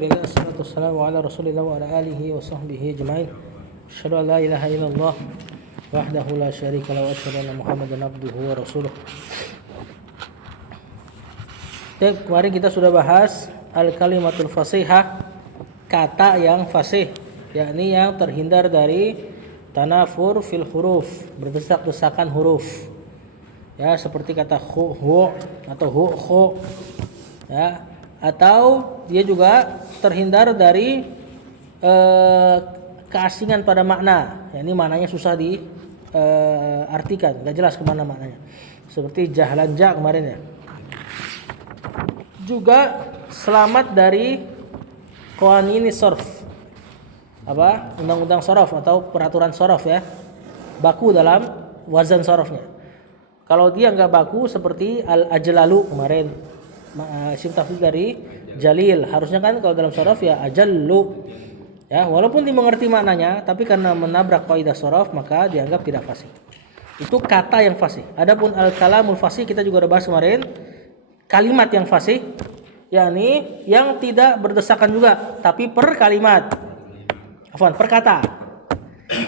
Alhamdulillah, wassalamu ala rasulillah wa ala alihi wa sahbihi ajma'in. Asyhadu an la ilaha illallah wahdahu la syarika lahu wa asyhadu anna Muhammadan abduhu wa rasuluh. Kemarin kita sudah bahas al-kalimatul fasihah, kata yang fasih, yakni yang terhindar dari tanafur fil huruf, berdesak-desakan huruf. Ya, seperti kata hu atau hu. Ya, atau dia juga terhindar dari keasingan pada makna. Ya, ini maknanya susah diartikan, nggak jelas kemana maknanya. Seperti jahlanja kemarin ya. Juga selamat dari qawanin sharf. Apa? Undang-undang sharaf atau peraturan sharaf ya. Baku dalam wazan sharafnya. Kalau dia nggak baku seperti al-ajlalu kemarin. Isim tafdhil dari jalil, harusnya kan kalau dalam sharaf ya ajallu ya, walaupun dimengerti maknanya tapi karena menabrak kaidah sharaf maka dianggap tidak fasih. Itu kata yang fasih. Adapun al-kalamul fasih kita juga udah bahas kemarin, kalimat yang fasih yakni yang tidak berdesakan juga tapi per kalimat, per kata.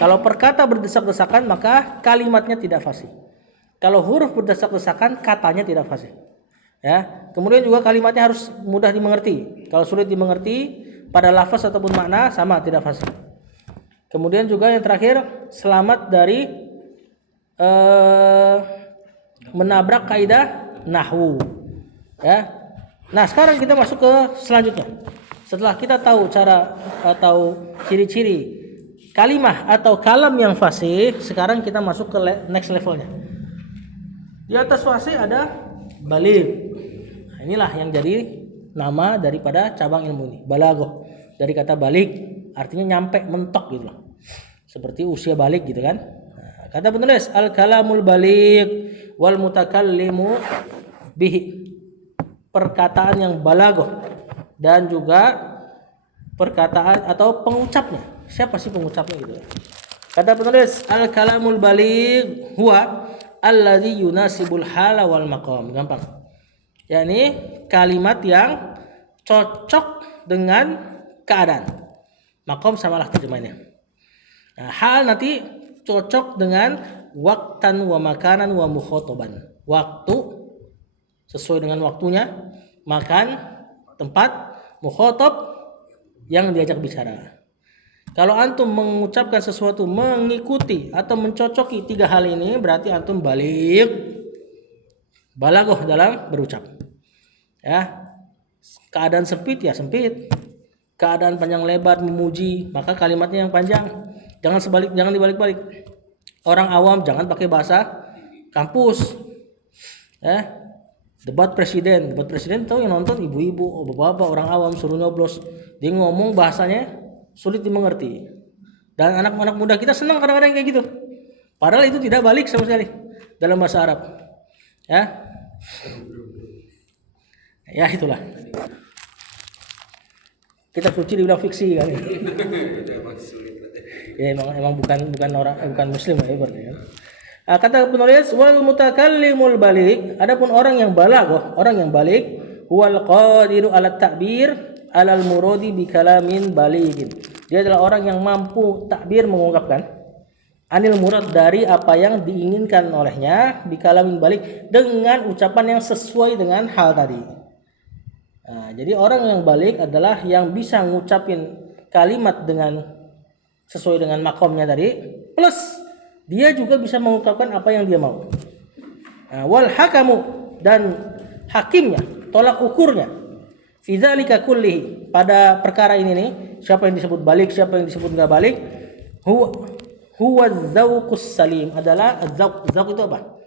Kalau per kata berdesak-desakan maka kalimatnya tidak fasih. Kalau huruf berdesak-desakan katanya tidak fasih. Ya, kemudian juga kalimatnya harus mudah dimengerti. Kalau sulit dimengerti pada lafaz ataupun makna sama tidak fasih. Kemudian juga yang terakhir selamat dari menabrak kaidah nahwu. Ya. Nah, sekarang kita masuk ke selanjutnya. Setelah kita tahu cara atau ciri-ciri kalimah atau kalam yang fasih, sekarang kita masuk ke next levelnya. Di atas fasih ada baligh. Nah, inilah yang jadi nama daripada cabang ilmu ini, balaghah. Dari kata balik artinya nyampe, mentok gitu loh. Seperti usia balik gitu kan. Nah, kata penulis al-kalamul baligh wal mutakallimu bihi. Perkataan yang balaghah dan juga perkataan atau pengucapnya. Siapa sih pengucapnya gitu ya? Kata penulis al-kalamul baligh huwa alladzi yunasibul hala wal maqam. Gampang. Yakni kalimat yang cocok dengan keadaan. Maqam samalah terjemahnya. Nah, hal nanti cocok dengan waktan wa makanan wa mukhataban. Waktu sesuai dengan waktunya, makan, tempat, mukhatab yang diajak bicara. Kalau antum mengucapkan sesuatu mengikuti atau mencocoki tiga hal ini berarti antum balaghah dalam berucap. Ya. Keadaan sempit ya sempit. Keadaan panjang lebar memuji, maka kalimatnya yang panjang. Jangan dibalik-balik. Orang awam jangan pakai bahasa kampus. Ya. Debat presiden tahu yang nonton ibu-ibu, bapak-bapak, orang awam suruh nyoblos. Dia ngomong bahasanya sulit dimengerti. Dan anak-anak muda kita senang kadang-kadang kayak gitu. Padahal itu tidak balik sama sekali dalam bahasa Arab. Ya itulah. Kita suci dibilang fiksi kan. Ya emang bukan muslim ya berarti kan. Kata penulis wal mutakallimul baligh, adapun orang yang balaghah, orang yang baligh huwal qadiru ala ta'bir alal muradi bi kalamin balighin. Dia adalah orang yang mampu takbir, mengungkapkan anil murad dari apa yang diinginkan olehnya bi kalamin baligh dengan ucapan yang sesuai dengan hal tadi. Nah, jadi orang yang baligh adalah yang bisa ngucapin kalimat dengan sesuai dengan makomnya tadi, plus dia juga bisa mengungkapkan apa yang dia mau. Nah, wal hakamu dan hakimnya, tolak ukurnya fi dzalika kullihi, pada perkara ini nih, siapa yang disebut balik, siapa yang disebut enggak balik, huwa dzauqus salim, adalah dzauq itu apa?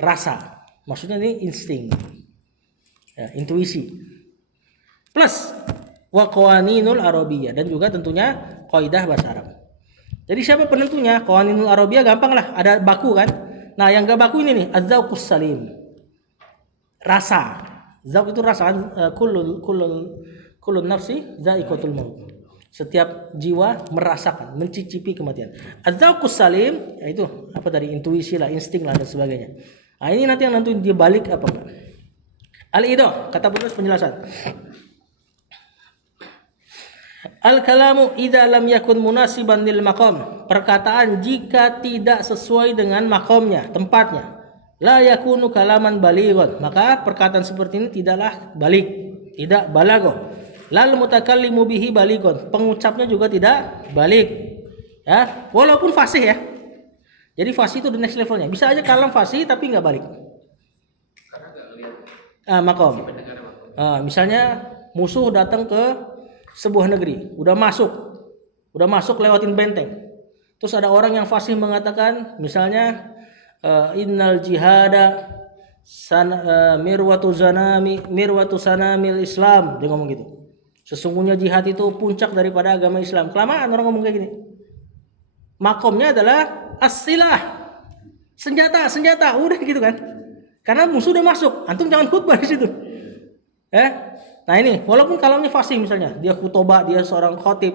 Rasa. Maksudnya ini insting. Ya, intuisi. Plus wa qawaninul arabiyyah, dan juga tentunya kaidah bahasa Arab. Jadi siapa penentunya? Qawaninul arabiyyah gampang lah, ada baku kan. Nah, yang enggak baku ini nih, az-dzauqus salim. Rasa. Zauq itu rasa, kullun nafsi za'iqatul maut. Setiap jiwa merasakan, mencicipi kematian. Az-dzauqus salim yaitu apa tadi, intuisi lah, insting lah dan sebagainya. Nah, ini nanti yang nentuin dia balik apa enggak. Al-idah, kata penulis penjelasan. Al-kalamu idza lam yakun munasiban lil maqam. Perkataan jika tidak sesuai dengan makomnya, tempatnya. La yakunu kalaman balighan. Maka perkataan seperti ini tidaklah balik, tidak balaghah. Lal mutakallimu bihi balighun. Pengucapnya juga tidak balik. Ya, walaupun fasih ya. Jadi fasih itu the next levelnya. Bisa aja kalam fasih tapi nggak balik. Makom. Misalnya musuh datang ke sebuah negeri, udah masuk lewatin benteng. Terus ada orang yang fasih mengatakan, misalnya innal jihada mirwatu sanamil Islam, dia ngomong gitu. Sesungguhnya jihad itu puncak daripada agama Islam. Kelamaan orang ngomong kayak gini. Makomnya adalah as-silah, senjata, udah gitu kan. Karena musuh udah masuk, antum jangan khutbah di situ. Nah ini, walaupun kalamnya fasih misalnya, dia khutbah, dia seorang khatib,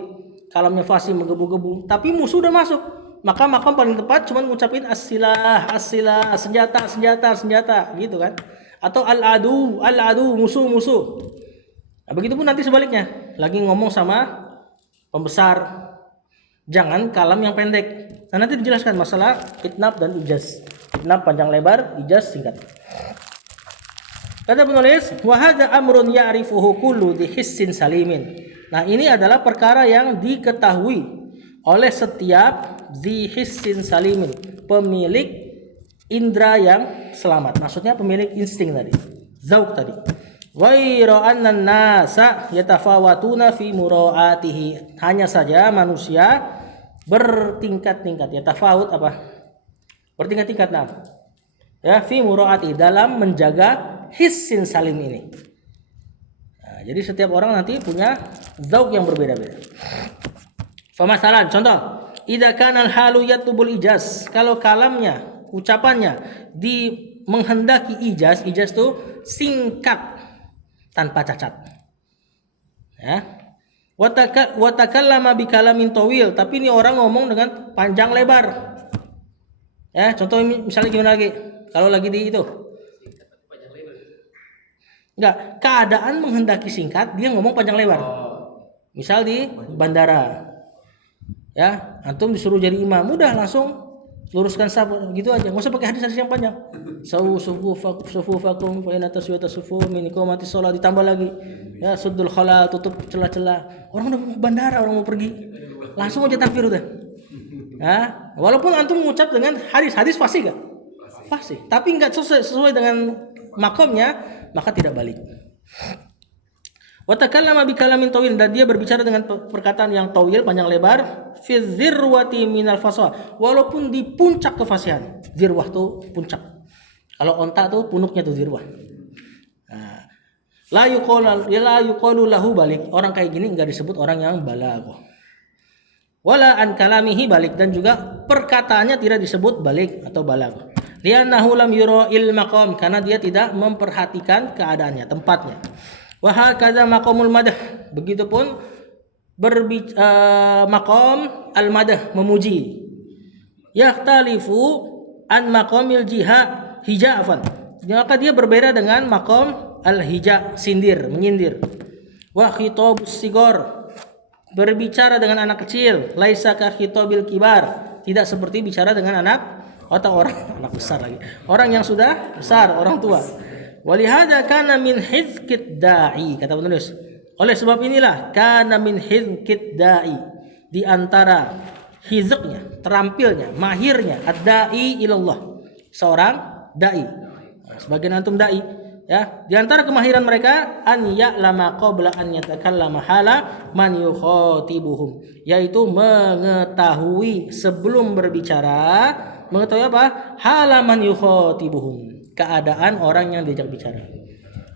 kalamnya fasih menggebu-gebu, tapi musuh udah masuk, maka makam paling tepat cuma ngucapin as-silah, senjata, gitu kan. Atau al-adu, musuh. Nah, begitupun nanti sebaliknya, lagi ngomong sama pembesar, jangan kalam yang pendek. Nah nanti dijelaskan masalah itnab dan ijaz. Itnab panjang lebar, ijaz singkat. Kata penulis, wa hadza amrun ya'rifuhu kullu dhi hissin salimin. Nah, ini adalah perkara yang diketahui oleh setiap dhi hissin salimin, pemilik indra yang selamat. Maksudnya pemilik insting tadi, zauq tadi. Wa anna an-nasa yatafawatuna fi muraatihi. Hanya saja manusia bertingkat-tingkat. Yatafawut apa? Bertingkat-tingkat nah. Ya, fi muraati, dalam menjaga hissin salim ini. Nah, jadi setiap orang nanti punya zauq yang berbeda-beda. Famasalan, contoh, idza kana al-halu yatubul ijaz. Kalau kalamnya, ucapannya menghendaki ijaz itu singkat tanpa cacat. Ya. Wa takallama bi kalamin tawil, tapi ini orang ngomong dengan panjang lebar. Ya, contoh misalnya gimana lagi? Kalau lagi di itu enggak, keadaan menghendaki singkat, dia ngomong panjang lebar. Misal di bandara, ya, antum disuruh jadi imam, udah langsung luruskan saf gitu aja, nggak usah pakai hadis yang panjang. Sufufakum fa inna taswiyatasufu min iqamati shalah, ditambah lagi, ya, suddul khalal, tutup celah-celah. Orang udah mau bandara, orang mau pergi, langsung aja takbir udah. Ya, walaupun antum mengucap dengan hadis fasih gak? Fasih, tapi nggak sesuai dengan makomnya, maka tidak balik. Wa takallama bi kalamin tawil, dan dia berbicara dengan perkataan yang tawil, panjang lebar, fi dzirwati minal fasah, walaupun di puncak kefasihan. Dzirwah tuh puncak. Kalau onta tuh punuknya tuh dzirwah. Nah, la yuqalu lahu balik. Orang kayak gini enggak disebut orang yang balaghah. Wala an kalamihi balik, dan juga perkataannya tidak disebut balik atau balaghah. Li'annahu lam yura'il maqam, karena dia tidak memperhatikan keadaannya, tempatnya. Wa hakadha maqamul madah, begitupun maqam al-madah, memuji. Yahtalifu an maqamil hija'afan, maka dia berbeda dengan maqam al-hija', sindir, menyindir. Wa khitabus sigor, berbicara dengan anak kecil, laisa ka khitabil kibar, tidak seperti bicara dengan anak atau anak besar lagi, orang yang sudah besar, orang tua. Walihada kana min hizkid da'i, kata penulis, oleh sebab inilah kana min hizkid da'i, di antara hizqnya, terampilnya, mahirnya ad-da'i ilallah, seorang dai. Sebagian antum dai, ya, di antara kemahiran mereka an ya'lama qabla an yatakallama hala man yukhatibuhum, yaitu mengetahui sebelum berbicara, mengetahui apa? Halaman yukhatibuhum, keadaan orang yang diajak bicara.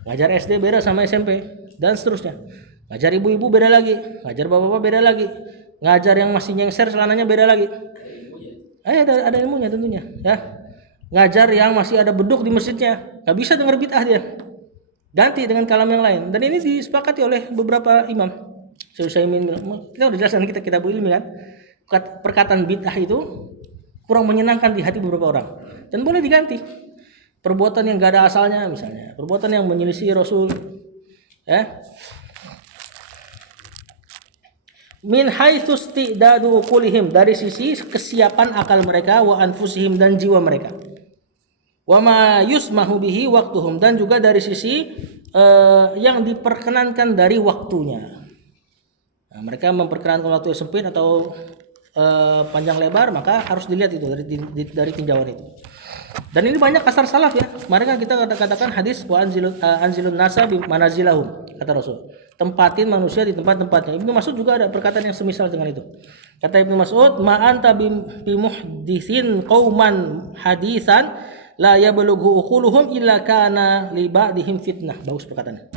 Ngajar SD beda sama SMP dan seterusnya. Ngajar ibu-ibu beda lagi, ngajar bapak-bapak beda lagi, ngajar yang masih nyengser celananya beda lagi. Ada ilmunya tentunya, ya. Ngajar yang masih ada beduk di masjidnya, nggak bisa dengar bid'ah dia. Ganti dengan kalam yang lain. Dan ini disepakati oleh beberapa imam. Kita udah jelaskan kita ilmi kan. Perkataan bid'ah itu kurang menyenangkan di hati beberapa orang, dan boleh diganti. Perbuatan yang gak ada asalnya, misalnya perbuatan yang menyelisih Rasul, ya. min haitsu istidadu uqulihim, dari sisi kesiapan akal mereka, wa anfusihim, dan jiwa mereka, wa ma yusmahu bihi waktuhum, dan juga dari sisi yang diperkenankan dari waktunya. Nah, mereka memperkenankan waktu yang sempit atau panjang lebar, maka harus dilihat itu dari tinjauan itu. Dan ini banyak kasar salaf ya. Mereka kita katakan hadis wa anzilun nasa bi manazilahum, kata Rasul. Tempatin manusia di tempat-tempatnya. Ibnu Mas'ud juga ada perkataan yang semisal dengan itu. Kata Ibnu Mas'ud, ma anta bi muhditsin qauman hadisan la yablughu uquluhum illa kana li ba'dihim fitnah. Bagus perkataannya.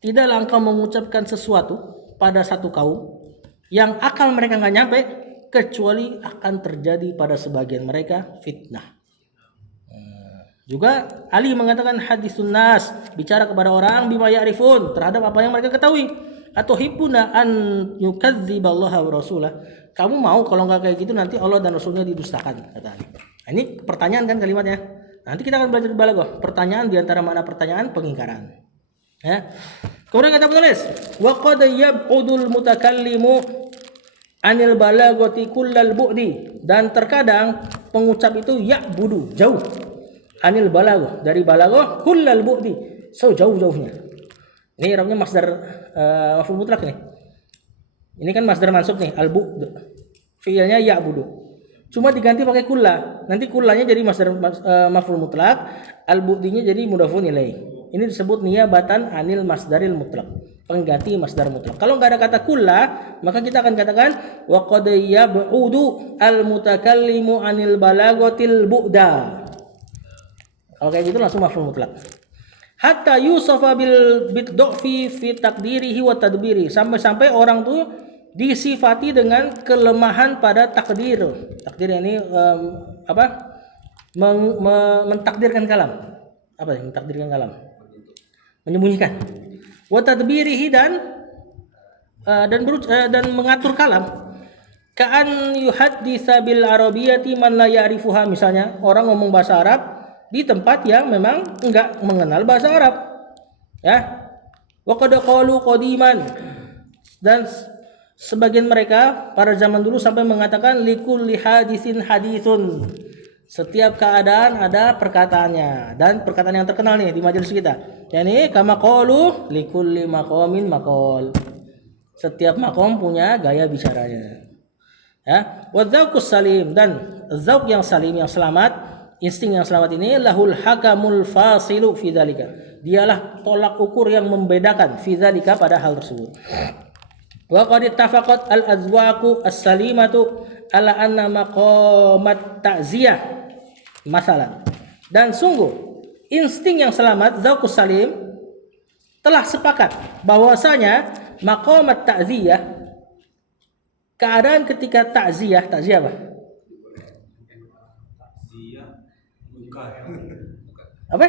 Tidaklah engkau mengucapkan sesuatu pada satu kaum yang akal mereka nggak nyampe, kecuali akan terjadi pada sebagian mereka fitnah. Juga Ali mengatakan hadisun nas, bicara kepada orang bima ya'rifun, terhadap apa yang mereka ketahui. Atau hibuna an yukadziballaha wa rasulah. Kamu mau kalau nggak kayak gitu nanti Allah dan Rasulnya didustakan, kata Ali. Nah, ini pertanyaan kan kalimatnya. Nanti kita akan belajar di balaghah. Pertanyaan diantara makna pertanyaan pengingkaran. Ya. Kemudian kata penulis, wa qad yab'udul mutakallimu anil balaghati kullal bu'di, dan terkadang pengucap itu ya'budu, jauh, anil balaghah, dari balaghah, kullal bu'di, sejauh-jauhnya. Ini Arabnya masdar maf'ul mutlak nih. Ini kan masdar mansub nih, al-bu'd. Fi'ilnya ya'budu. Cuma diganti pakai kulla. Nanti kullanya jadi masdar maf'ul mutlak, al-bu'dinya jadi mudhafun ilaih. Ini disebut niyabatan anil masdaril mutlak, pengganti masdar mutlak. Kalau nggak ada kata kulla, maka kita akan katakan wa qad yab'udu al mutakallimu anil balaghatil bu'da. Kalau kayak gitu langsung maf'ul mutlak. Hatta yusafa bil biddufi fi takdirihi wa tadbiri, sampai-sampai orang tuh disifati dengan kelemahan pada takdir. Takdir ini mentakdirkan kalam. Apa ya? Mentakdirkan kalam. Menyembunyikan. Wa tadbirihi, dan mengatur kalam. Ka'an yuhadditsa bil arabiyyati man la ya'rifuha, misalnya orang ngomong bahasa Arab di tempat yang memang enggak mengenal bahasa Arab. Ya. Wa qad qalu qadiman, dan sebagian mereka pada zaman dulu sampai mengatakan likulli hadisin haditsun. Setiap keadaan ada perkataannya, dan perkataan yang terkenal nih di majelis kita. Yani kama qalu likulli maqamin maqal. Setiap maqam punya gaya bicaranya. Ya, wa dzauqus salim, dan zauq yang salim, yang selamat, insting yang selamat ini lahul hakamul fasilu fi dzalika. Dialah tolak ukur yang membedakan fi dzalika pada hal tersebut. Wa qad ittafaqat al-azwaqu as-salimatu ala anna maqamat ta'ziyah masalah. Dan sungguh insting yang selamat, zauqus salim, telah sepakat bahwasanya maqamat ta'ziyah, keadaan ketika ta'ziyah apa? Apa?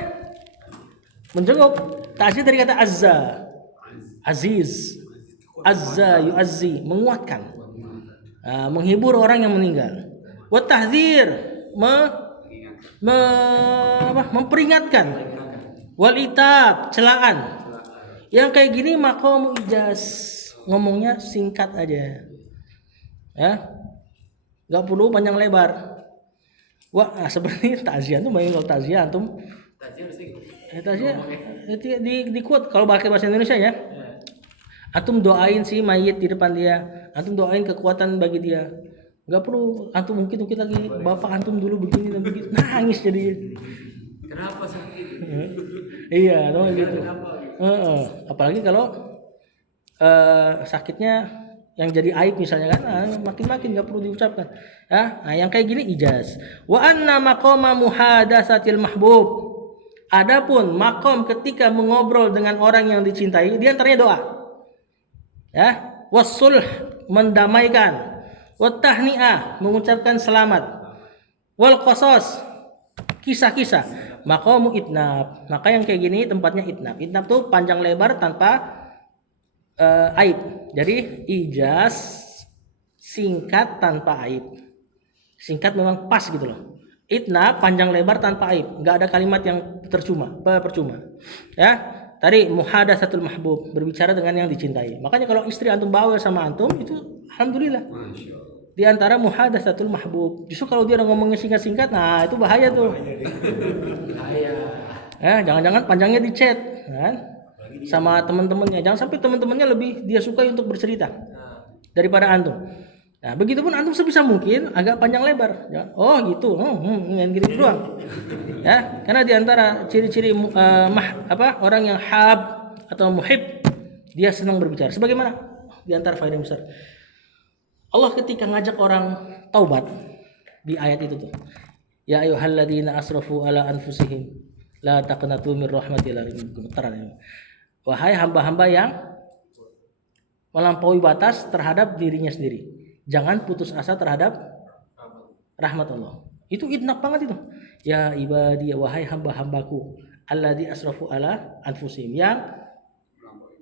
Menjenguk. Ta'ziyah dari kata azza, aziz, azza yu'azzi, menguatkan, menghibur orang yang meninggal. Wa tahdzir, memperingatkan. Wal itab, celaan. Yang kayak gini maqam ijaz, ngomongnya singkat aja. Ya. Enggak perlu panjang lebar. Wah, seperti takziah tuh, bayangin kalau takziah antum. Takziah di quote kalau pakai bahasa Indonesia ya. Antum doain si mayit di depan dia, antum doain kekuatan bagi dia. Enggak perlu antum mungkin lagi bapak antum dulu begini dan begitu, nangis jadi. Kenapa sakit? Iya, dong gitu. Apalagi kalau sakitnya yang jadi aib misalnya kan, makin enggak perlu diucapkan. Ya, nah yang kayak gini ijaz. Wa anna maqama muhadatsatil mahbub. Adapun makom ketika mengobrol dengan orang yang dicintai, di antaranya doa. Ya, wasulh, mendamaikan, watahniah, mengucapkan selamat, wal qasas, kisah-kisah, maqamu itnab. Maka yang kayak gini tempatnya itnab. Itnab tuh panjang lebar tanpa aib. Jadi ijaz singkat tanpa aib. Singkat memang pas gitu loh. Itnab panjang lebar tanpa aib, nggak ada kalimat yang percuma. Ya, tadi muhadatsatul mahbub, berbicara dengan yang dicintai. Makanya kalau istri antum bawel sama antum itu alhamdulillah. Masya Allah. Di antara muhadatsatul mahbub. Justru kalau dia ngomongnya singkat-singkat, nah itu bahaya tuh. Saya Jangan-jangan panjangnya di chat, kan? Sama teman-temannya. Jangan sampai teman-temannya lebih dia sukai untuk bercerita daripada antum. Nah, begitupun antum sebisa mungkin agak panjang lebar. Ya. Oh gitu, gitu doang. Ya, karena di antara ciri-ciri orang yang hab atau muhib, dia senang berbicara. Sebagaimana di antara faedah besar. Allah ketika ngajak orang taubat di ayat itu tuh. Ya ayyuhalladzina asrafu ala anfusihim la taqnatu min rahmatillah. Wahai hamba-hamba yang melampaui batas terhadap dirinya sendiri. Jangan putus asa terhadap rahmat Allah. Itu idnak banget itu. Ya ibadi, wahai hamba-hambaku alladzi asrafu ala anfusihim, yang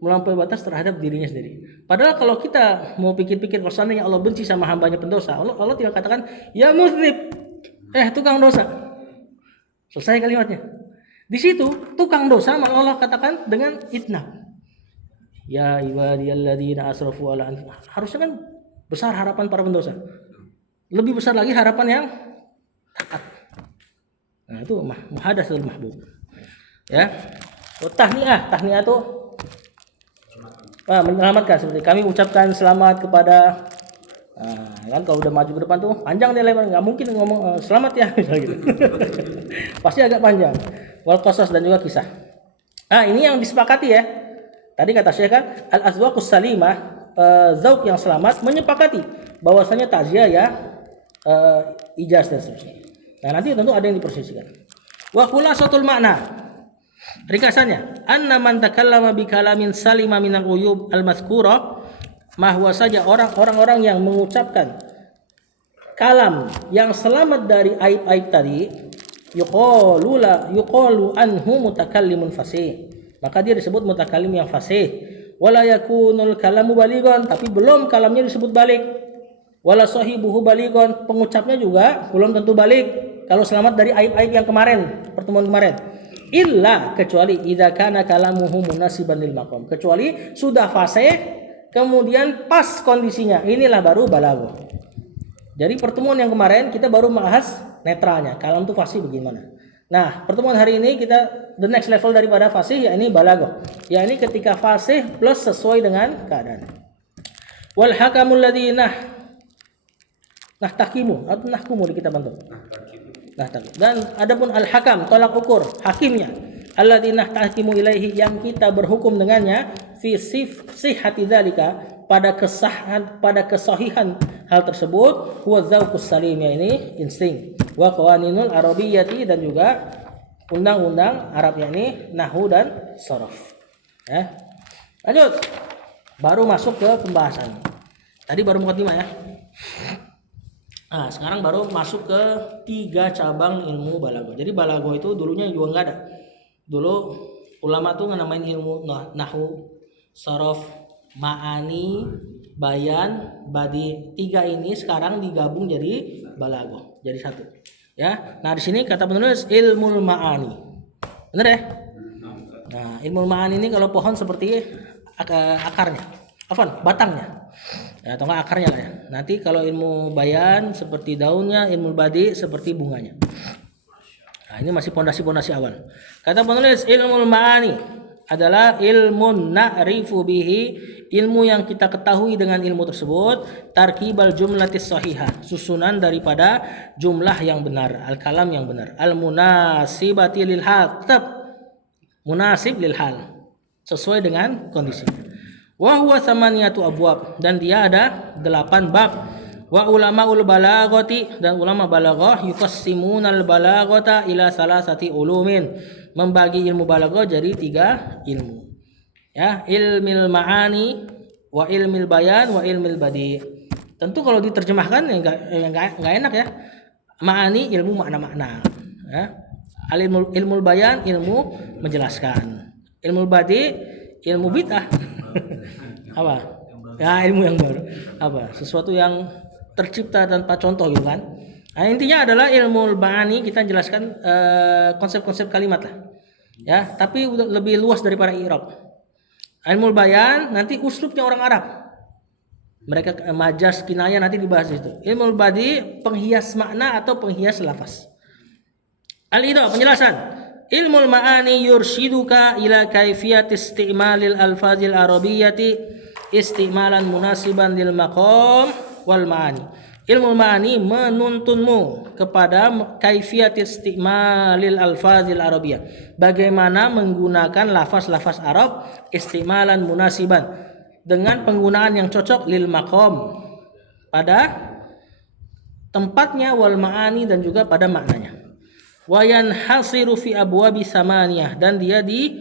melampaui batas terhadap dirinya sendiri. Padahal kalau kita mau pikir-pikir, kalau seandainya Allah benci sama hambanya pendosa, Allah tidak katakan ya muznib, tukang dosa. Selesai kalimatnya. Di situ tukang dosa malah Allah katakan dengan idnak. Ya ibadiyalladzina asrafu ala anfusihim. Harusnya kan besar harapan para pendosa. Lebih besar lagi harapan yang taat. Nah, itu muhadatsatul mahbub. Ya. Tahniah itu menyelamatkan, seperti kami ucapkan selamat kepada kan kalau udah maju ke depan tuh panjang dia lebar, nggak mungkin ngomong selamat ya gitu. Pasti agak panjang. Wal qasas, dan juga kisah. Ini yang disepakati ya. Tadi kata Syekh kan al-azwaqus salimah, zauq yang selamat menyepakati bahwasanya takziah ya ijaz dan seterusnya. Nah, nanti tentu ada yang dipersisikan. Wa khulasatul makna. Ringkasannya, anna man takallama bi kalamin salima minal uyub al-mazkura, mahwa saja orang-orang yang mengucapkan kalam yang selamat dari aib-aib tadi, yuqalu anhu mutakallimun fasih. Maka dia disebut mutakallim yang fasih. Wala yakunul kalamu balighon, tapi belum kalamnya disebut balik. Wala sahibuhu balighon, pengucapnya juga belum tentu balik kalau selamat dari aib-aib yang kemarin, pertemuan kemarin. Illa, kecuali idza kana kalamuhu munasiban lil maqam, kecuali sudah fasih kemudian pas kondisinya, inilah baru balaghah. Jadi pertemuan yang kemarin kita baru bahas netralnya, kalam itu fasih bagaimana. Nah, pertemuan hari ini kita the next level daripada fasih, yakni balaghah. Yakni ketika fasih plus sesuai dengan keadaan. Wal hakamul ladzi nahtakimu atau nahkumu di kitab antum. Dan adapun al-hakam, tolak ukur, hakimnya, alladzi nahtakimu ilaihi, yang kita berhukum dengannya, fi sihhati dzalika, pada kesahihan hal tersebut, huwa dzauqus salim, ini insting, wa qawaninul arabiyyati, dan juga undang-undang Arab, yakni nahwu dan sharaf. Ya. Lanjut. Baru masuk ke pembahasan. Tadi baru mukadimah ya. Sekarang baru masuk ke 3 cabang ilmu balaghah. Jadi balaghah itu dulunya juga enggak ada. Dulu ulama tuh namain ilmu nahwu, sharaf, ma'ani, bayan, badi. 3 ini sekarang digabung jadi balaghah, jadi satu. Ya. Nah, di sini kata penulis ilmu ma'ani. Benar ya? Nah, ilmu ma'ani ini kalau pohon seperti akarnya. Batangnya. Ya, atau enggak akarnya lah ya. Nanti kalau ilmu bayan seperti daunnya, ilmu badi seperti bunganya. Nah, ini masih pondasi-pondasi awal. Kata penulis ilmu ma'ani adalah ilmu na'rifu bihi, ilmu yang kita ketahui dengan ilmu tersebut, tarkibal jumlatis sahihah, susunan daripada jumlah yang benar, al-kalam yang benar, al-munasibati lil hal, tetap munasib lil hal, sesuai dengan kondisinya. Wa huwa samaniyatu abwab, dan dia ada 8 bab. Wa ulamaul balaghati, dan ulama balaghah yuqassimunal balaghata ila salasati ulumin, membagi ilmu balaghah jadi 3 ilmu. Ya, ilmil ma'ani, wa ilmil bayan, wa ilmil badi. Tentu kalau diterjemahkan enggak enak ya. Ma'ani ilmu makna-makna, ya. Ilmul bayan ilmu menjelaskan. Ilmul badi ilmu bid'ah. Apa? Ya, ilmu yang baru. Apa? Sesuatu yang tercipta tanpa contoh gitu kan. Nah, intinya adalah ilmu ma'ani, kita jelaskan konsep-konsep kalimat lah. Ya, tapi udah lebih luas daripada i'rab. Ilmu bayan nanti uslubnya orang Arab. Mereka majas kinayah nanti dibahas itu. Ilmu badi penghias makna atau penghias lafaz. Al-idhah penjelasan. Ilmu ma'ani yurshiduka ila kaifiyat isti'malil alfazil arabiyyati isti'malan munasiban lil maqam wal ma'ani. Ilmu ma'ani menuntunmu kepada kaifiyat isti'malil alfazil arabiyyah. Bagaimana menggunakan lafaz-lafaz Arab isti'malan munasiban dengan penggunaan yang cocok lil maqam pada tempatnya wal ma'ani dan juga pada maknanya. Wa yanhasiru fi abwabi samaniyah dan dia di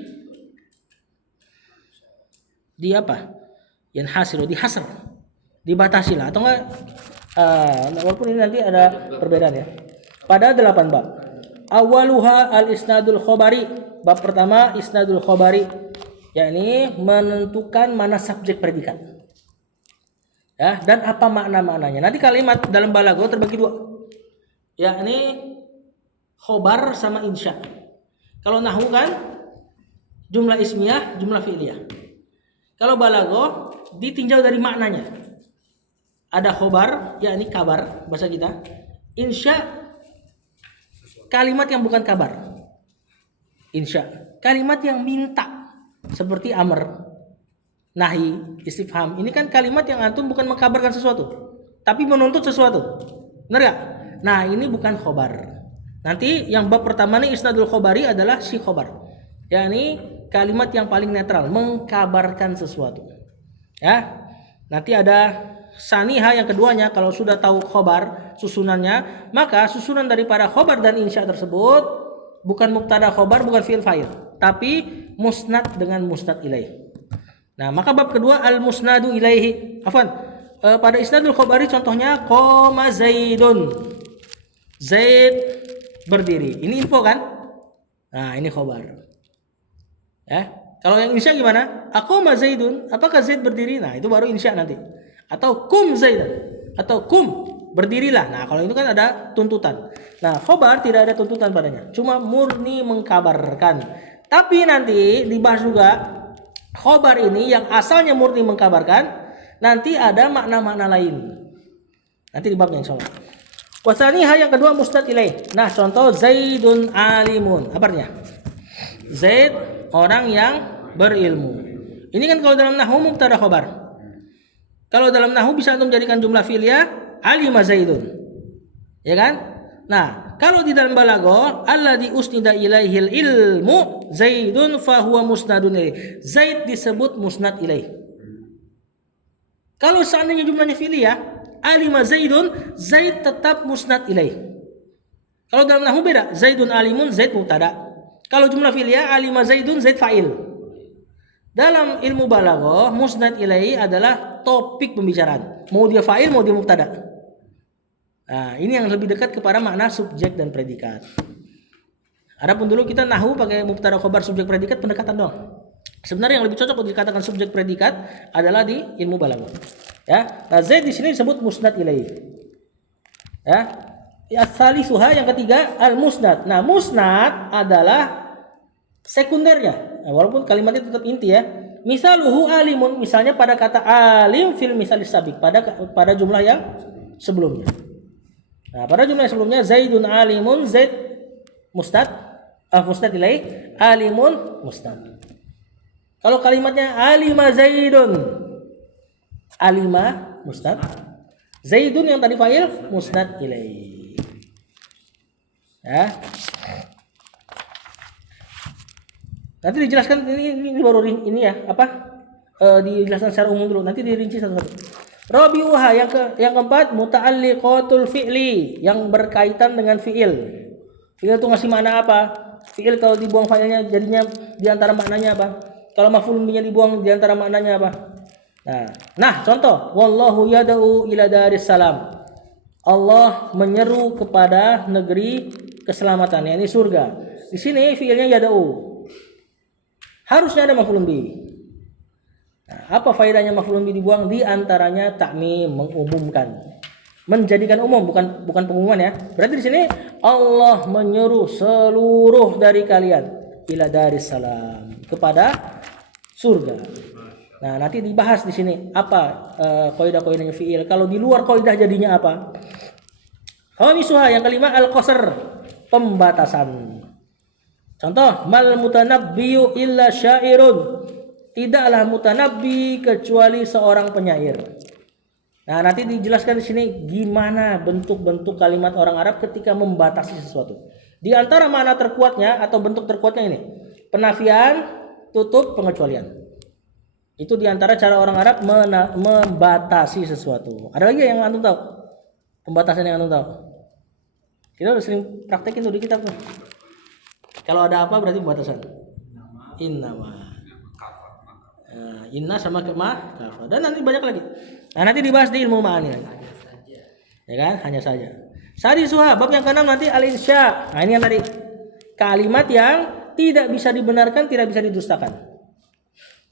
apa? Yanhasiru dihasr, dibatasi lah atau enggak walaupun ini nanti ada perbedaan ya. Pada 8 bab. Awaluha al-isnadul khabari. Bab pertama isnadul khabari, yakni menentukan mana subjek predikat. Ya, dan apa makna-maknanya. Nanti kalimat dalam balago terbagi dua. Yakni khobar sama insya. Kalau nahwu kan jumlah ismiyah, jumlah fi'liyah. Kalau balago ditinjau dari maknanya. Ada khobar, yakni kabar bahasa kita. Insya kalimat yang bukan kabar. Insya kalimat yang minta seperti amr, nahi, istifham. Ini kan kalimat yang antum bukan mengkabarkan sesuatu, tapi menuntut sesuatu. Benar gak? Nah, ini bukan khobar. Nanti yang bab pertama nih isnadul khobari adalah si khobar, yakni kalimat yang paling netral, mengkabarkan sesuatu. Ya, nanti ada saniha yang keduanya. Kalau sudah tahu khobar susunannya, maka susunan daripada khobar dan insya tersebut bukan mubtada khobar, bukan fi'il fa'il, tapi musnad dengan musnad ilaih. Nah, maka bab kedua al musnadu ilaihi. Pada isnadul khobari contohnya qoma zaidun, Zaid berdiri. Ini info kan? Nah, ini khobar. Ya. Kalau yang insya gimana? Aqama zaidun, apakah Zaid berdiri? Nah, itu baru insya nanti. Atau kum zaidan, atau kum berdirilah. Nah, kalau itu kan ada tuntutan. Nah, khobar tidak ada tuntutan padanya, cuma murni mengkabarkan. Tapi nanti dibahas juga khobar ini yang asalnya murni mengkabarkan, nanti ada makna-makna lain. Nanti di babnya insyaallah. Wasaniha yang kedua musnad ilaih. Nah, contoh Zaidun alimun. Apa artinya? Zaid orang yang berilmu. Ini kan kalau dalam nahwu mubtada khobar. Kalau dalam nahwu bisa antum jadikan jumlah fi'liyah alima Zaidun. Ya kan? Nah, kalau di dalam balaghah alladzi usnida ilaihil ilmu Zaidun fa huwa musnadun ilaih. Zaid disebut musnad ilaih. Kalau seandainya jumlahnya fi'liyah alima Zaidun, Zaid tetap musnad ilaih. Kalau dalam nahwu beda, Zaidun alimun, Zaid mubtada. Kalau jumlah fi'liyah alima Zaidun, Zaid fa'il. Dalam ilmu balaghah musnad ilaih adalah topik pembicaraan. Mau dia fa'il, mau dia mubtada. Nah, ini yang lebih dekat kepada makna subjek dan predikat. Adapun dulu kita nahwu pakai mubtada khobar subjek predikat pendekatan doang. Sebenarnya yang lebih cocok untuk dikatakan subjek predikat adalah di ilmu balaghah. Ya, nah Zaid di sini disebut musnad ilaih. Ya, as-salisuha yang ketiga al-musnad. Nah, musnad adalah sekundernya. Nah, walaupun kalimatnya tetap inti ya. Misaluhu alimun, misalnya pada kata alim fil misal sabik, pada jumlah yang sebelumnya. Nah, pada jumlah yang sebelumnya Zaidun alimun, Zaid musnad, musnad ilaih, alimun musnad. Kalau kalimatnya alima Zaidun, alima musnad, Zaidun yang tadi fa'il musnad ilaih. Ya. Nanti dijelaskan ini baru ini ya, dijelaskan secara umum dulu, nanti dirinci satu-satu. Rabi'uha yang keempat muta'alliqatul fi'li, yang berkaitan dengan fi'il. Fi'il itu ngasih makna apa? Fi'il kalau dibuang fa'ilnya jadinya diantara maknanya apa? Kalau maf'ulun bihi dibuang diantara maknanya apa? Nah, contoh, wallahu yad'u ila daris salam. Allah menyeru kepada negeri keselamatan, yakni surga. Di sini fi'ilnya yad'u. Harusnya ada maf'ulun bihi. Nah, apa faedahnya maf'ulun bihi dibuang? Di antaranya ta'mim, mengumumkan. Menjadikan umum, bukan pengumuman ya. Berarti di sini Allah menyuruh seluruh dari kalian. ila daris salam, kepada surga. Nah, nanti dibahas di sini apa kaidah-kaidahnya fiil. Kalau di luar kaidah jadinya apa? Khamisuha, yang kelima al-qasr, pembatasan. Contoh, mal mutanabbiyu illa syairun. Tidaklah mutanabbi kecuali seorang penyair. Nah, nanti dijelaskan di sini gimana bentuk-bentuk kalimat orang Arab ketika membatasi sesuatu. Di antara makna terkuatnya atau bentuk terkuatnya ini, penafian, tutup, pengecualian. Itu diantara cara orang Arab membatasi sesuatu. Ada lagi yang antum tahu? Pembatasan yang antum tahu? Kita udah sering praktekin tuh di kitab tuh. Kalau ada apa berarti pembatasan. Innama. Inna sama kema, kafa. Dan nanti banyak lagi. Nah, nanti dibahas di ilmu ma'ani. Ya kan? Hanya saja. Sari suha, bab yang ke-6 nanti al-insya. Nah, ini yang tadi. Kalimat yang tidak bisa dibenarkan, tidak bisa didustakan.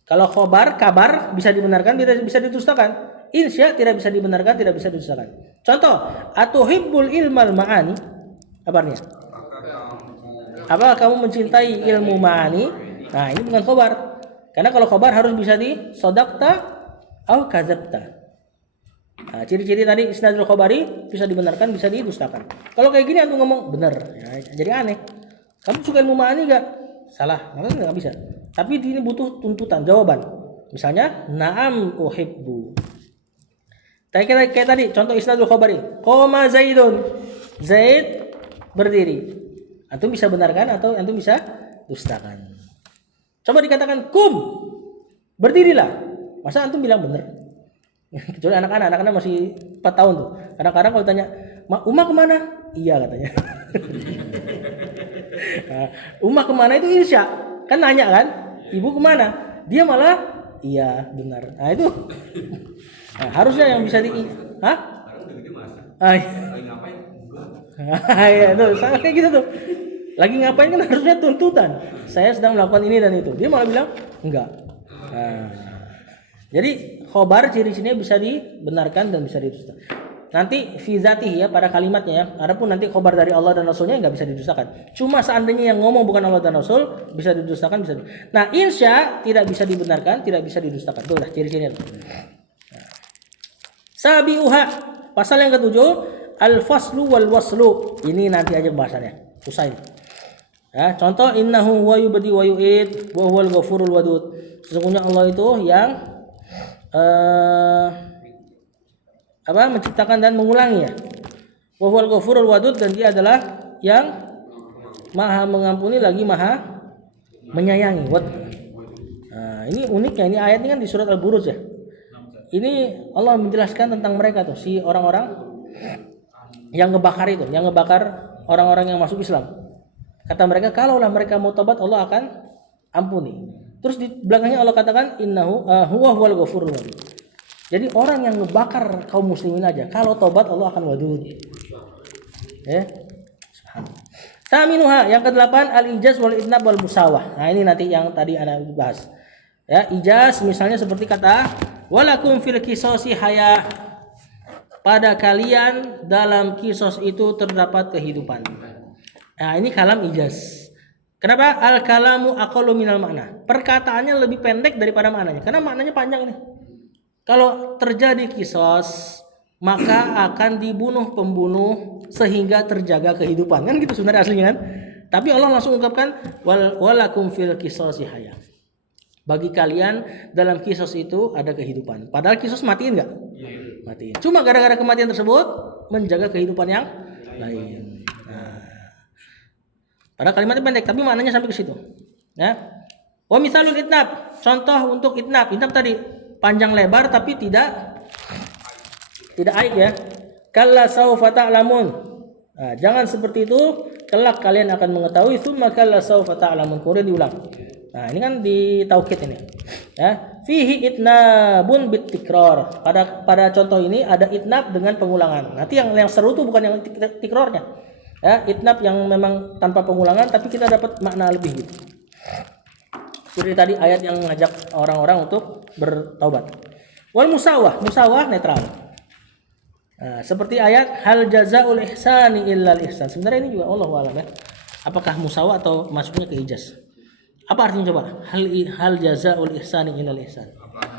Kalau kabar bisa dibenarkan, bisa didustakan. Insya tidak bisa dibenarkan, tidak bisa didustakan. Contoh, atuhibbul ilmal ma'ani. Apa artinya? Apakah kamu mencintai ilmu ma'ani? Nah, ini bukan khobar. Karena kalau khobar harus bisa di sodakta atau kadzabta. Nah, ciri-ciri tadi isnadul khobari bisa dibenarkan, bisa didustakan. Kalau kayak gini antum ngomong benar, ya, jadi aneh. Kamu suka ilmu ma'ani gak? Salah, makanya nggak bisa. Tapi ini butuh tuntutan, jawaban. Misalnya, na'am uhibbu. Kayak tadi, contoh isnadul khobari. Qoma Zaidun. Zaid berdiri. Antum bisa benarkan atau antum bisa dustakan. Coba dikatakan kum, berdirilah. Masa antum bilang benar? Kecuali anak-anak masih 4 tahun tuh. Kadang-kadang kalau tanya, Uma kemana? Iya katanya. Nah, Uma kemana itu insya. Kan nanya kan, ibu kemana? Dia malah iya benar. Nah itu nah, harusnya yang bisa hah? Ya itu sama kayak gitu tuh. Lagi ngapain kan harusnya tuntutan. Saya sedang melakukan ini dan itu. Dia malah bilang enggak. Nah, jadi khobar ciri-cirinya bisa dibenarkan dan bisa didustakan. Nanti fi zatihi ya pada kalimatnya ya. Adapun nanti khobar dari Allah dan Rasulnya nggak bisa didustakan. Cuma seandainya yang ngomong bukan Allah dan Rasul bisa didustakan bisa. Nah insya tidak bisa dibenarkan, tidak bisa didustakan. Tuh lah ciri-cirinya. Sabiuha, pasal yang ke-7 al-faslu wal waslu. Ini nanti aja bahasannya. Susah ini. Ya, contoh innahu wa yubdi wa yu'id wa huwal ghafurul wadud. Sesungguhnya Allah itu yang menciptakan dan mengulangi ya. Wa huwal ghafurul wadud, dan dia adalah yang maha mengampuni lagi maha menyayangi. Nah, ini uniknya, ini ayat ini kan di surat Al-Buruj ya. Ini Allah menjelaskan tentang mereka tuh, si orang-orang yang ngebakar itu, yang ngebakar orang-orang yang masuk Islam. Kata mereka, kalaulah mereka mau tobat Allah akan ampuni. Terus di belakangnya Allah katakan innahu huwa huwal ghafurur wadud. Jadi orang yang ngebakar kaum muslimin aja, kalau tobat Allah akan wadud. Ya. Subhanallah. Taminuha, yang ke-8 al-ijaz wal idnab wal musawah. Nah, ini nanti yang tadi ana bahas. Ya, ijaz misalnya seperti kata walakum fil qisasi haya. Pada kalian dalam kisos itu terdapat kehidupan. Nah, ini kalam ijaz. Kenapa? Al-kalamu aqallu minal makna. Perkataannya lebih pendek daripada maknanya. Karena maknanya panjang nih. Kalau terjadi kisos, maka akan dibunuh pembunuh sehingga terjaga kehidupan. Kan gitu sebenarnya aslinya kan? Tapi Allah langsung ungkapkan walakum fil qisasi haya. Bagi kalian dalam kisos itu ada kehidupan. Padahal kisos matiin enggak? Matiin. Cuma gara-gara kematian tersebut menjaga kehidupan yang lain. Pada kalimatnya pendek tapi maknanya sampai ke situ. Ya. Wa mithalul itnab, contoh untuk itnab. Itnab tadi panjang lebar tapi tidak aib ya. Kalla saufa ta'lamun. Nah, jangan seperti itu, kelak kalian akan mengetahui. Tsumma kalla saufa ta'lamun. Kemudian diulang. Nah, ini kan di taukid ini. Ya, fihi itnabun bitikrar. Pada contoh ini ada itnab dengan pengulangan. Nanti yang seru tuh bukan yang tikrornya. Ya, itnab yang memang tanpa pengulangan tapi kita dapat makna lebih gitu. Seperti tadi ayat yang mengajak orang-orang untuk bertaubat. Wal musawah netral. Nah, seperti ayat hal jazaul ihsani illal ihsan. Sebenarnya ini juga Allahu a'lam ya. Apakah musawah atau masuknya ke ijaz? Apa artinya coba? Hal jazaul ihsani ilal ihsan. Apakah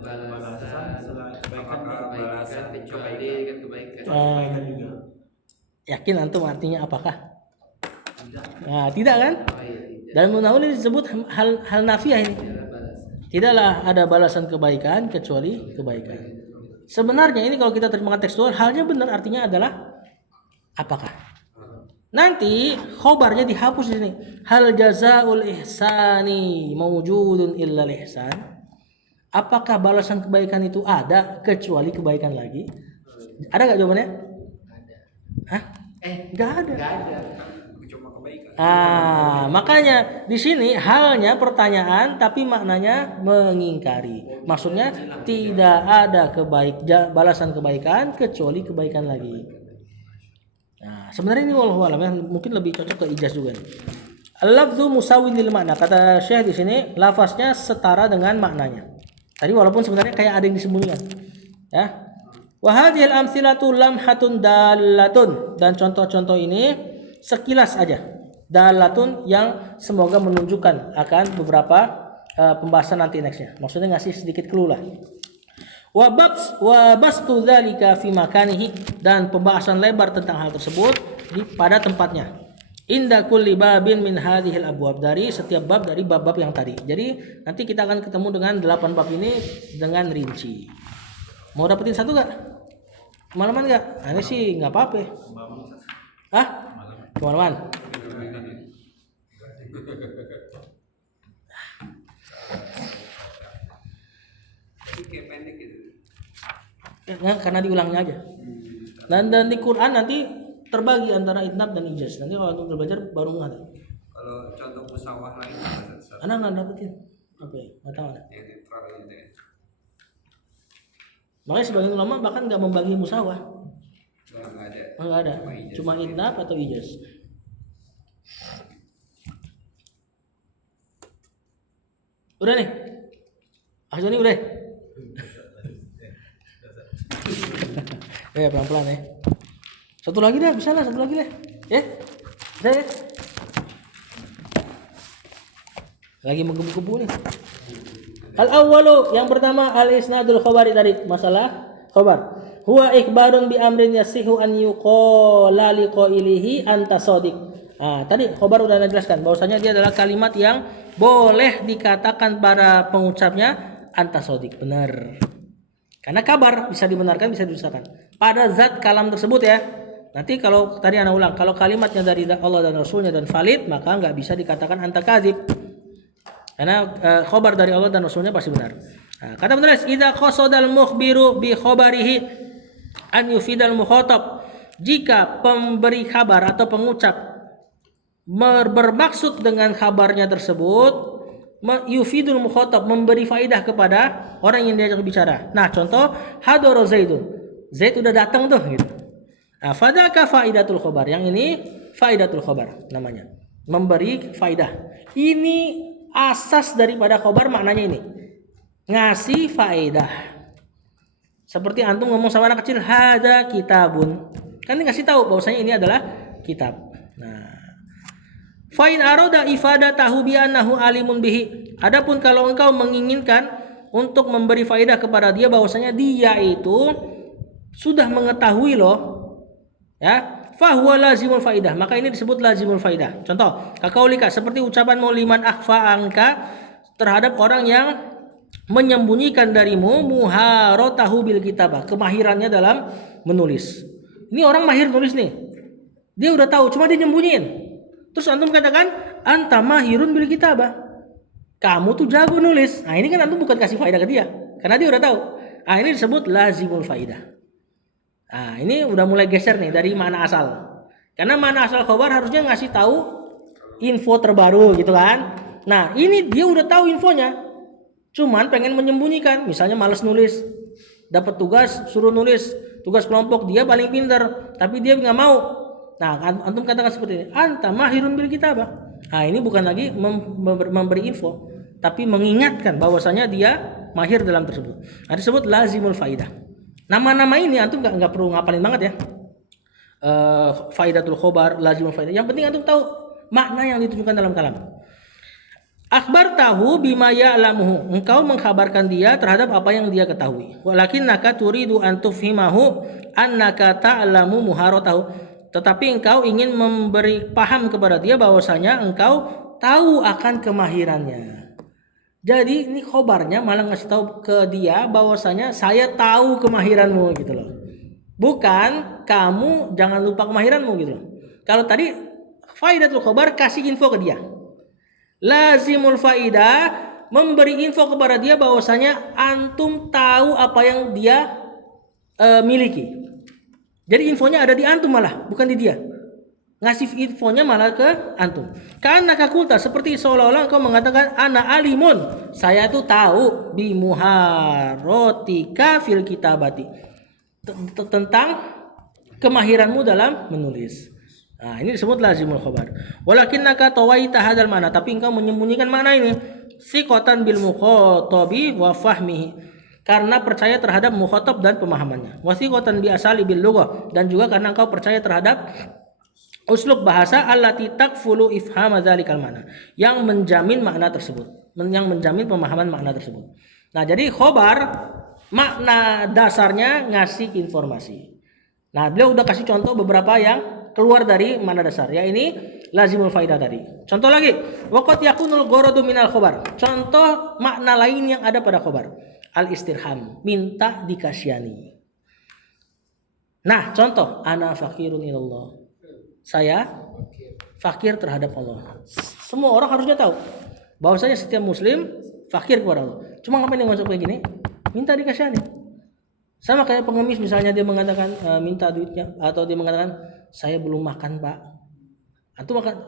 balasan selain kebaikan kecuali kebaikan? Kebaikan juga. Yakin antum artinya apakah? Nah, tidak kan? Oh iya, tidak. Dalam Munaul ini disebut hal nafiah ini. Adalah balasan. Tidaklah ada balasan kebaikan kecuali kebaikan. Sebenarnya ini kalau kita terjemahkan tekstual, halnya benar artinya adalah apakah. Nanti khobarnya dihapus di sini. Hal jazaul ihsani mawjudun illal ihsan. Apakah balasan kebaikan itu ada kecuali kebaikan lagi? Ada nggak jawabannya? Ada. Hah? Nggak ada. Nggak ada. Cuma kebaikan. Makanya di sini halnya pertanyaan tapi maknanya mengingkari. Maksudnya tidak ada balasan kebaikan kecuali kebaikan lagi. Nah, sebenarnya ini wallahu alam ya, mungkin lebih cocok ke ijaz juga nih. Al-lafdzu musawwin lil makna. Kata Syekh di sini lafaznya setara dengan maknanya. Tadi walaupun sebenarnya kayak ada yang disembunyikan. Ya. Wa hadhil amtsilatu lamhatun dalatun, dan contoh-contoh ini sekilas aja. Dalatun yang semoga menunjukkan akan beberapa pembahasan nanti nextnya. Maksudnya ngasih sedikit clue lah. Wa bastu dzalika fi makanihi, dan pembahasan lebar tentang hal tersebut pada tempatnya. Inda kulli babin min hadhil abwab, dari setiap bab dari bab-bab yang tadi. Jadi nanti kita akan ketemu dengan 8 bab ini dengan rinci. Mau dapetin satu gak? Kemalaman gak? Nah, ini sih nggak apa-apa. Hah? Kemalaman? Kayak pendek gitu. Karena diulangnya aja. Dan di Quran nanti terbagi antara itnab dan ijaz. Nanti kalau untuk belajar baru ngerti. Kalau contoh musawah lain apa Ustaz? Anak nggak dapetin. Apa ya? Nggak tahu. Yang netral gitu ya. Makanya sebagian ulama bahkan nggak membagi musawah. Nggak ada. Nggak ada. Cuma itnab atau ijaz. Udah nih. Ini udah. Pelan-pelan ya. Satu lagi dah, bisa lah, satu lagi deh. Ya. Bisa ya. Lagi menggebu-gebu nih. Al-awwalu, yang pertama al-isnadul khabari tadi, masalah khabar. Huwa ikbarun bi amrin yasihu an yuqala liqailihi anta shadiq. Tadi khabar udah jelaskan bahwasanya dia adalah kalimat yang boleh dikatakan para pengucapnya anta shadiq, benar. Karena kabar bisa dibenarkan, bisa didustakan pada zat kalam tersebut ya. Nanti kalau tadi ana ulang, kalau kalimatnya dari Allah dan Rasulnya dan valid, maka nggak bisa dikatakan anta kadzib. Karena khabar dari Allah dan Rasulnya pasti benar. Kata penulis, idza qasadal mukhbiru bi khabarihi an yufidal mukhatab. Jika pemberi kabar atau pengucap bermaksud dengan kabarnya tersebut yufidul mukhatab, memberi faidah kepada orang yang diajak bicara. Nah, contoh hadara Zaidun. Zaid udah datang tuh gitu. Fadaka faidatul khabar. Yang ini faidatul khabar namanya. Memberi faidah. Ini asas daripada khabar, maknanya ini. Ngasih faidah. Seperti antum ngomong sama anak kecil, hada kitabun. Kan ngasih tahu bahwasanya ini adalah kitab. Nah, fa in arada ifadatahu bi annahu alimun bihi. Adapun kalau engkau menginginkan untuk memberi faedah kepada dia bahwasanya dia itu sudah mengetahui loh, ya, fa huwa lazimul faidah, maka ini disebut lazimul faidah. Contoh, kakaulika, seperti ucapanmu liman akhfa angka, terhadap orang yang menyembunyikan darimu muharatahu bil kitabah, kemahirannya dalam menulis. Ini orang mahir nulis nih. Dia udah tahu, cuma dia nyembunyiin. Terus antum katakan anta mahirun bil kitabah. Kamu tuh jago nulis. Nah, ini kan antum bukan kasih faedah ke dia, karena dia udah tahu. Ini disebut lazimul faidah. Ini udah mulai geser nih dari mana asal. Karena mana asal khabar harusnya ngasih tahu info terbaru gitu kan. Nah, ini dia udah tahu infonya. Cuman pengen menyembunyikan, misalnya malas nulis. Dapat tugas suruh nulis, tugas kelompok, dia paling pintar, tapi dia nggak mau. Nah, antum katakan seperti ini, anta mahirun bil kitabah. Ini bukan lagi memberi info, tapi mengingatkan bahwasanya dia mahir dalam tersebut. Disebut lazimul faidah. Nama-nama ini antum nggak perlu ngapalin banget ya. Faidatul khobar, lazimul faidah. Yang penting antum tahu makna yang ditunjukkan dalam kalam. Akhbar tahu bima ya'lamuhu. Engkau mengkhabarkan dia terhadap apa yang dia ketahui. Walakinnaka turidu an tufhimahu annaka ta'lamu muharatahu. Tetapi engkau ingin memberi paham kepada dia bahwasanya engkau tahu akan kemahirannya. Jadi ini khobarnya malah ngasih tahu ke dia bahwasanya saya tahu kemahiranmu gitu loh. Bukan kamu jangan lupa kemahiranmu gitu loh. Kalau tadi faidatul khobar kasih info ke dia. Lazimul faidah memberi info kepada dia bahwasanya antum tahu apa yang dia miliki. Jadi infonya ada di antum malah, bukan di dia. Ngasih infonya malah ke antum. Karena kakulta seperti seolah-olah engkau mengatakan ana alimun, saya tuh tahu bi muharotika fil kitabati. Tentang kemahiranmu dalam menulis. Nah, ini disebut lazimul khabar. Walakinnaka tawaita hadzal mana, tapi engkau menyembunyikan makna ini. Siqatan bil mukhatabi wa fahmihi. Karena percaya terhadap mukhatab dan pemahamannya. Wa siqatan bi asali bil lughah, dan juga karena engkau percaya terhadap uslub bahasa allati takfulu ifham dzalikal mana, yang menjamin makna tersebut, yang menjamin pemahaman makna tersebut. Nah, jadi khobar makna dasarnya ngasih informasi. Nah, beliau udah kasih contoh beberapa yang keluar dari makna dasar. Ya ini lazimul faidah tadi. Contoh lagi, waqad yakunul gharadu minal khobar. Contoh makna lain yang ada pada khobar. Al-istirham, minta dikasihani. Nah, contoh ana fakirun ilallah. Saya fakir terhadap Allah. Semua orang harusnya tahu bahwasanya setiap muslim fakir kepada Allah. Cuma ngapain yang masuk kayak gini? Minta dikasihani. Sama kayak pengemis misalnya dia mengatakan minta duitnya, atau dia mengatakan saya belum makan pak.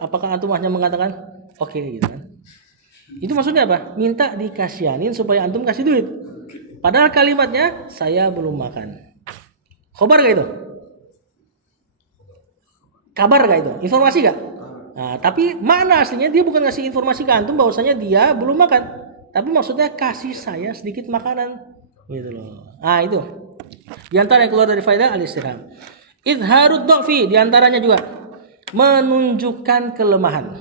Apakah antum hanya mengatakan oke gitu kan? Itu maksudnya apa? Minta dikasihanin supaya antum kasih duit. Padahal kalimatnya saya belum makan. Khobar gak itu? Kabar gak itu? Informasi gak? Nah, tapi makna aslinya dia bukan ngasih informasi ke antum bahwasanya dia belum makan, tapi maksudnya kasih saya sedikit makanan gitu loh. Nah, itu. Di antara yang keluar dari faedah al-istirham. Idharud dha'fi, di antaranya juga menunjukkan kelemahan.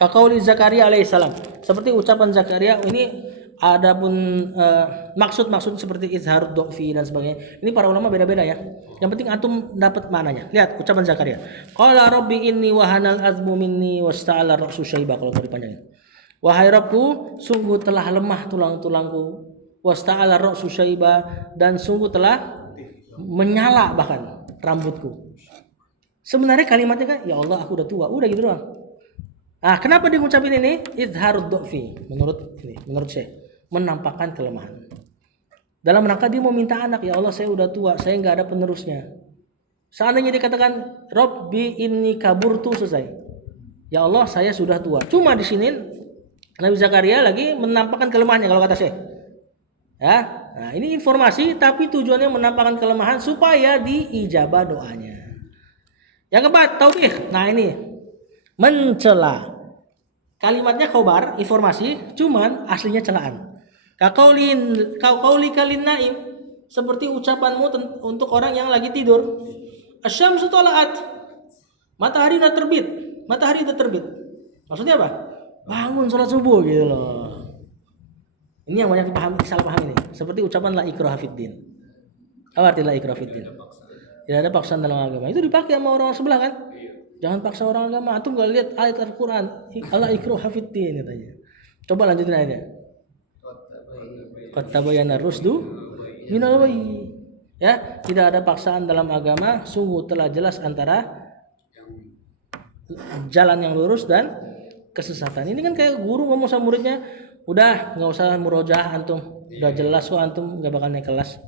Kaqauli Zakaria alaihissalam, seperti ucapan Zakaria ini adapun maksud-maksud seperti izharud dha'fi dan sebagainya. Ini para ulama beda-beda ya. Yang penting antum dapat maknanya. Lihat ucapan Zakaria. Qala rabbi inni wahanal azmu minni wasta'ala ra'su syaiba, kalau mau dipanjangin. Wahai Rabbku, sungguh telah lemah tulang-tulangku, wasta'ala ra'su syaiba, dan sungguh telah menyala bahkan rambutku. Sebenarnya kalimatnya kan ya Allah aku udah tua, udah gitu doang. Nah, kenapa dia ngucapin ini? Izharud dha'fi, menurut saya menampakkan kelemahan. Dalam rangka dia mau minta anak, ya Allah saya udah tua, saya nggak ada penerusnya. Seandainya dikatakan Rabbi inni kaburtu, selesai. Ya Allah saya sudah tua. Cuma di sini Nabi Zakaria lagi menampakkan kelemahannya kalau kata saya. Ya, nah ini informasi tapi tujuannya menampakkan kelemahan supaya diijabah doanya. Yang keempat, taubih. Nah ini mencela. Kalimatnya khobar, informasi, cuman aslinya celaan. Qauli kalin naim, seperti ucapanmu untuk orang yang lagi tidur. Asyamsu tala'at, matahari udah terbit. Maksudnya apa? Bangun sholat subuh gitu loh. Ini yang banyak salah paham ini. Seperti ucapan la ikraha fiddin. Apa arti la ikraha fiddin? Tidak ada paksaan dalam agama. Itu dipakai sama orang sebelah kan? Jangan paksa orang agama. Antum enggak lihat ayat Al-Qur'an, la ikraha fiddin katanya. Coba lanjutin ayatnya. Qad tabayyana rusdu minal ghayy. Ya, tidak ada paksaan dalam agama, sungguh telah jelas antara jalan yang lurus dan kesesatan. Ini kan kayak guru ngomong sama muridnya, udah nggak usah murojaah antum, udah jelas kok antum nggak bakal naik kelas.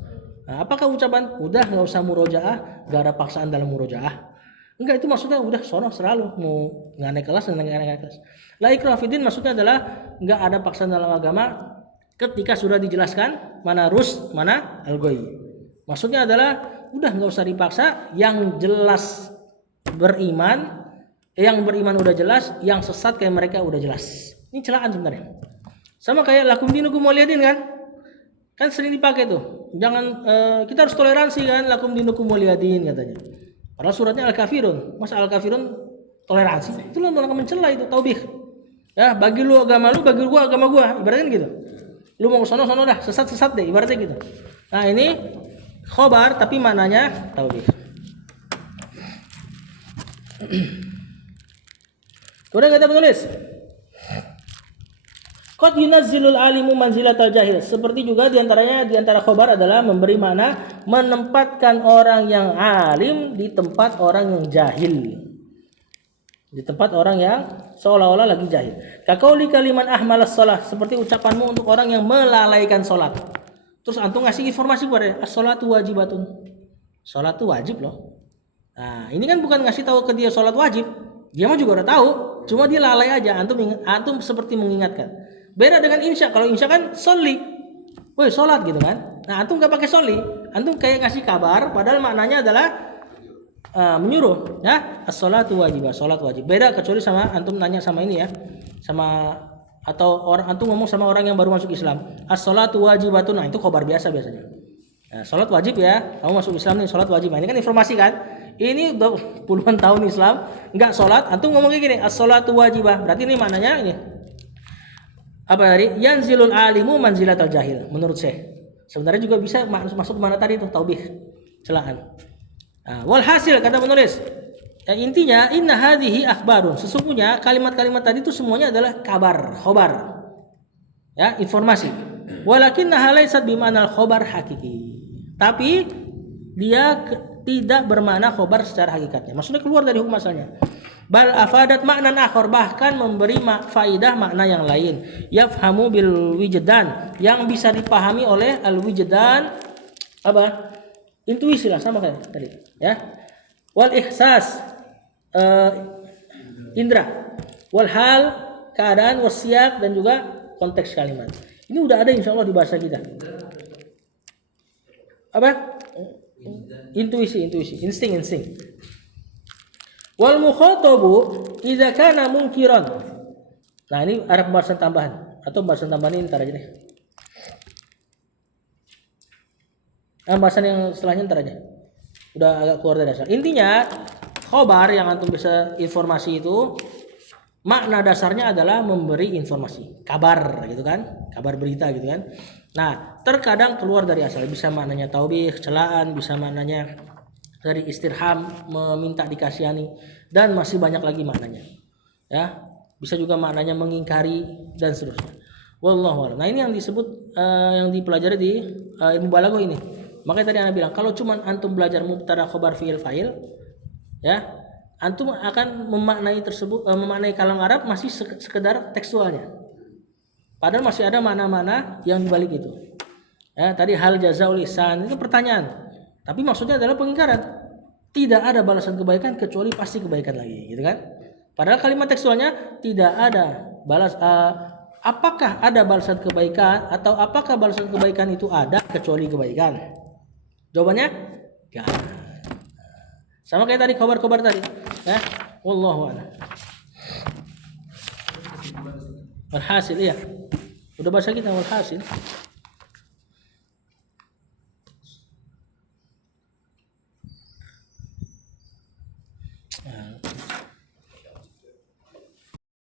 Nah, apakah ucapan udah nggak usah murojaah, nggak ada paksaan dalam murojaah? Enggak, itu maksudnya udah sono selalu mau nggak naik kelas dan nggak naik kelas. La ikraha fiddin maksudnya adalah nggak ada paksaan dalam agama ketika sudah dijelaskan mana rus mana al-ghayy. Maksudnya adalah udah nggak usah dipaksa, yang jelas beriman, yang beriman udah jelas, yang sesat kayak mereka udah jelas. Ini celaan sebenarnya. Sama kayak lakum dinukum waliyadin kan? Kan sering dipakai tuh. Jangan kita harus toleransi kan, lakum dinukum waliyadin katanya. Padahal suratnya al-kafirun. Masa al-kafirun toleransi? Itu lah mencela itu taubih. Ya, bagi lu agama lu, bagi gua agama gua, ibaratnya gitu. Lu mau ke sono dah, sesat deh, ibaratnya gitu. Nah, ini khobar tapi maknanya taubih. Kemudian kata penulis, qad yunazzilul alimu manzilatal jahil. Seperti juga diantaranya diantara khobar adalah memberi makna menempatkan orang yang alim di tempat orang yang jahil. Di tempat orang yang seolah-olah lagi jahil. Kaqauli kaliman ahmalas shalah, seperti ucapanmu untuk orang yang melalaikan salat. Terus antum ngasih informasi kepada dia, as-shalatu wajibatun. Salat itu wajib loh. Nah, ini kan bukan ngasih tahu ke dia salat wajib. Dia mah juga udah tahu, cuma dia lalai aja. Antum seperti mengingatkan. Beda dengan insya. Kalau insya kan sholli. Woi, salat gitu kan. Nah, antum gak pakai sholli. Antum kayak ngasih kabar padahal maknanya adalah menyuruh, ya, as-shalatu wajibah, salat wajib. Beda kecuali sama antum nanya sama ini ya, sama atau orang antum ngomong sama orang yang baru masuk Islam, as-shalatu wajibatun. Nah, itu khabar biasa biasanya. Nah, salat wajib ya, kamu masuk Islam nih, salat wajib. Nah, ini kan informasi kan. Ini udah puluhan tahun Islam enggak salat, antum ngomong kayak gini, as-shalatu wajibah. Berarti ini maknanya ini apa dari yanzilul alimu manzilatal jahil menurut saya. Sebenarnya juga bisa masuk mana tadi itu taubih, celaan. Nah, walhasil kata penulis, ya, intinya inna hadhihi akhbarun. Sesungguhnya kalimat-kalimat tadi itu semuanya adalah kabar, khobar. Ya, informasi. Walakinnaha laysat bimanal khobar hakiki. Tapi dia tidak bermakna khobar secara hakikatnya. Maksudnya keluar dari hukum asalnya. Bal afadat maknan akhar, bahkan memberi faidah makna yang lain. Yafhamu bil wijdan, yang bisa dipahami oleh al wijdan apa? Intuisi lah, sama kayak tadi ya. Wal ihsas indra, wal hal keadaan, wasiak dan juga konteks kalimat. Ini udah ada insyaallah di bahasa kita. Apa? Intuisi, insting. Wal mukhatabu idza kana munkiran. Nah, ini ada pembahasan tambahan atau pembahasan tambahan ini ntar aja deh. Bahasan yang setelahnya ntar aja. Udah agak keluar dari dasar. Intinya khobar yang antum bisa informasi itu makna dasarnya adalah memberi informasi, kabar gitu kan, kabar berita gitu kan. Nah, terkadang keluar dari asal, bisa maknanya taubih, celaan, bisa maknanya dari istirham, meminta dikasihani, dan masih banyak lagi maknanya. Ya, bisa juga maknanya mengingkari dan seterusnya. Wallahu a'lam. Nah, ini yang disebut yang dipelajari di ilmu balaghah ini. Makanya tadi Anda bilang kalau cuman antum belajar mubtada khobar fi'il fa'il, ya, antum akan memaknai tersebut, memaknai kalam Arab masih sekedar tekstualnya. Padahal masih ada makna-makna yang dibalik itu. Ya, tadi hal jazaul ihsan itu pertanyaan, tapi maksudnya adalah pengingkaran. Tidak ada balasan kebaikan kecuali pasti kebaikan lagi, gitu kan? Padahal kalimat tekstualnya tidak ada apakah ada balasan kebaikan atau apakah balasan kebaikan itu ada kecuali kebaikan? Jawabannya enggak. Sama kayak tadi kabar-kabar tadi, ya. Wallahu a'lam. Walhasil ya. Udah bahasa kita walhasil.